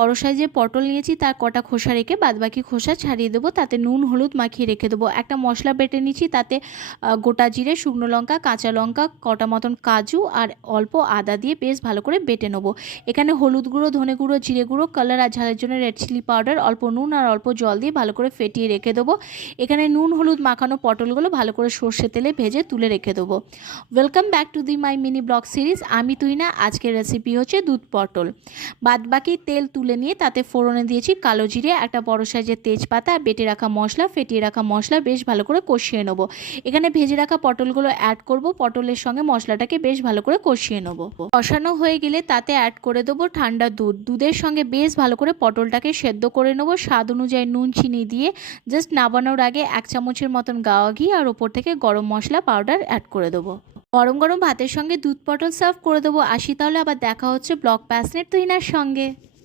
বড় সাইজের পটল নিয়েছি, তার কটা খোসা রেখে বাদবাকি খোসা ছাড়িয়ে দেবো। তাতে নুন হলুদ মাখিয়ে রেখে দেবো। একটা মশলা বেটে নিচ্ছি, তাতে গোটা জিরে, শুকনো লঙ্কা, কাঁচা লঙ্কা, কটা মতন কাজু আর অল্প আদা দিয়ে বেশ ভালো করে বেটে নেবো। এখানে হলুদ গুঁড়ো, ধনে গুঁড়ো, জিরে গুঁড়ো, কালার আর ঝালের জন্য রেড চিলি পাউডার, অল্প নুন আর অল্প জল দিয়ে ভালো করে ফেটিয়ে রেখে দেবো। এখানে নুন হলুদ মাখানো পটলগুলো ভালো করে সর্ষে তেলে ভেজে তুলে রেখে দেবো। Welcome back to the my mini blog series. আমি তুহিনা। আজকের রেসিপি হচ্ছে দুধ পটল। বাদবাকি তেল তুলে নিয়ে তাতে ফোড়নে দিয়েছি কালো জিরে, একটা বড় সাইজের তেজপাতা, বেটে রাখা মশলা, ফেটিয়ে রাখা মশলা বেশ ভালো করে কষিয়ে নেব। এখানে ভেজে রাখা পটলগুলো অ্যাড করব। পটলের সঙ্গে মশলাটাকে বেশ ভালো করে কষিয়ে নেব। কষানো হয়ে গেলে তাতে অ্যাড করে দেবো ঠান্ডা দুধ। দুধের সঙ্গে বেশ ভালো করে পটলটাকে সেদ্ধ করে নেব। স্বাদ অনুযায়ী নুন চিনি দিয়ে জাস্ট নামানোর আগে 1 চামচের মতন গাওয়া ঘি আর ওপর থেকে গরম মশলা পাউডার অ্যাড করে দেবো। গরম গরম ভাতের সঙ্গে দুধ পটল সার্ভ করে দেবো। আসি তাহলে, আবার দেখা হচ্ছে ব্লগ প্যাশনেট তুহিনার সঙ্গে।